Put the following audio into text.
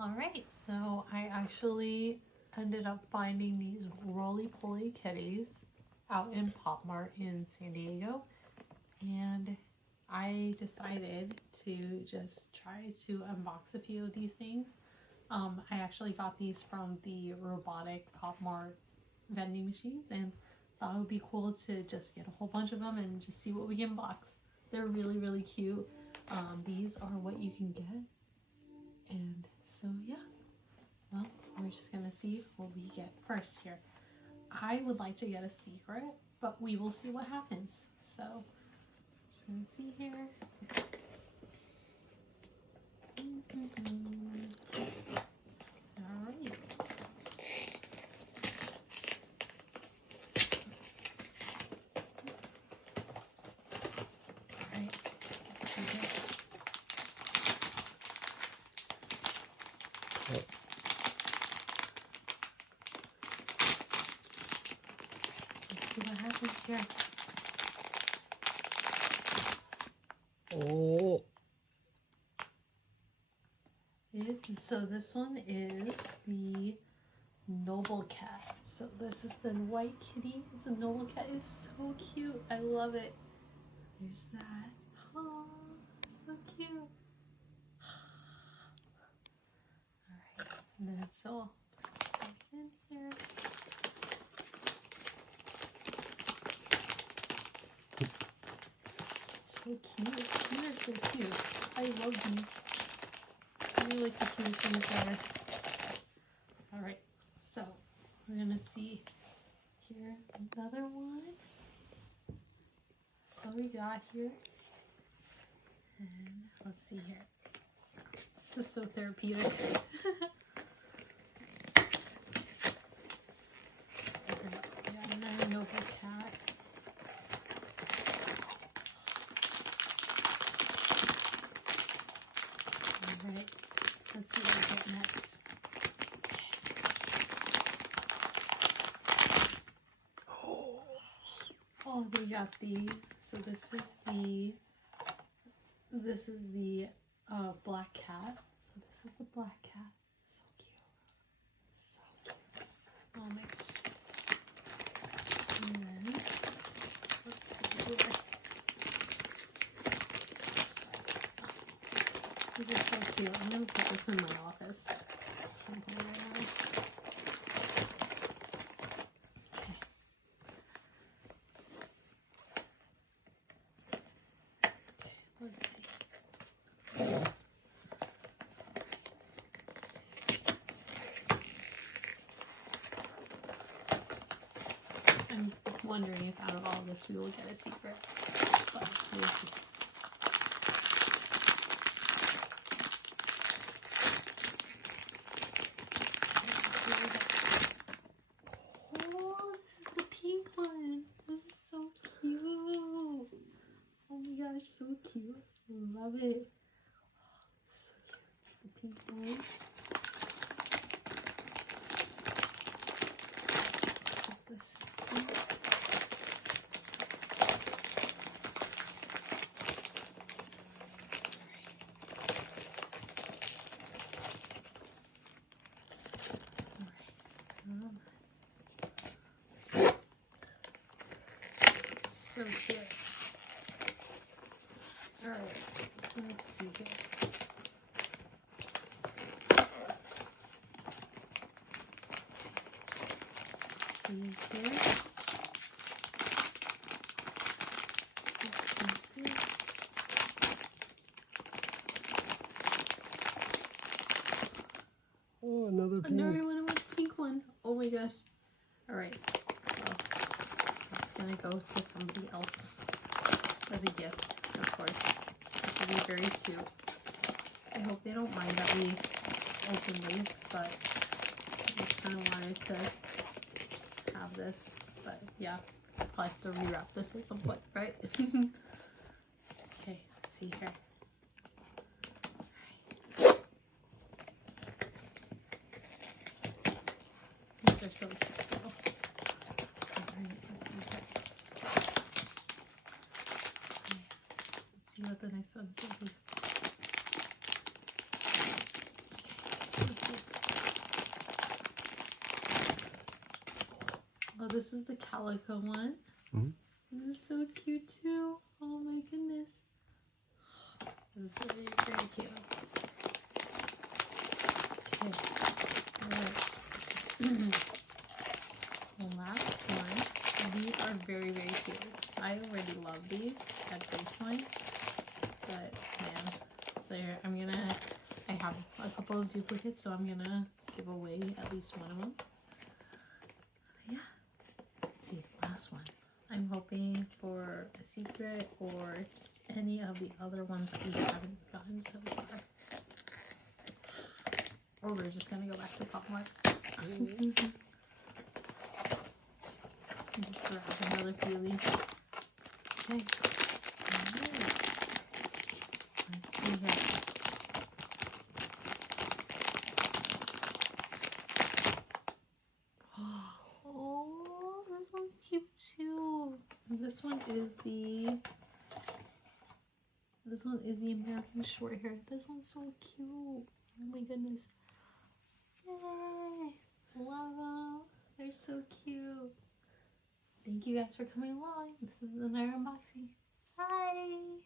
Alright, so I actually ended up finding these roly-poly kitties out in Popmart in San Diego, and I decided to just try to unbox a few of these things. I actually got these from the robotic Popmart vending machines and thought it would be cool to just get a whole bunch of them and just see what we can box. They're really, really cute. These are what you can get. And so yeah, well, we're just gonna see what we get first here. I would like to get a secret, but we will see what happens. So, just gonna see here. Alright. Alright, let's see here. Let's see what happens here. Oh. So this one is the Noble Cat. So this is the white kitty. It's a Noble Cat. It's so cute. I love it. There's that. Oh, so cute. Alright, and then so back in here. So cute. These are so cute. I love these. They're like the cutest things ever. Alright, so we're gonna see here another one. So we got here. And let's see here. This is so therapeutic. Alright, we got another Noble Cat. Alright, let's see what we get next. Oh, we got the, so this is the black cat. So this is the black cat. So cute. So cute. Oh my gosh. And then, let's see here. These are so cute. I'm going to put this in my office. Something right now. Let's see. I'm wondering if out of all this we will get a secret. But we'll see. Oh, this is the pink one. This is so cute. Oh my gosh, so cute. Love it. So cute. It's the pink one. Put this in. So cute. Alright, let's see here. See here. Oh, another pink. Another one with a pink one. Oh my gosh. Alright. Well, it's gonna go to somebody else as a gift, of course. This will be very cute. I hope they don't mind that we open these, but I just kind of wanted to have this. But yeah, I'll have to rewrap this at some point, right? Okay, let's see here. These are so cute though. Alright, let's see here. Okay, let's see what the next one's gonna be. this is the calico one. Mm-hmm. This is so cute too. Oh my goodness. This is very, very cute. Okay. Alright. The last one. These are very, very cute. I already love these at baseline. But man, I have a couple of duplicates, so I'm gonna give away at least one of them. Yeah. Let's see, last one. I'm hoping for a secret or just any of the other ones that we haven't gotten so far. Or we're just gonna go back to Popmart. Just grab another peely. Okay. Alright. Let's see here. Oh, this one's cute too. This one is the American short hair. This one's so cute. Oh my goodness. Yay! Love them. They're so cute. Thank you guys for coming along. This is another unboxing. Bye!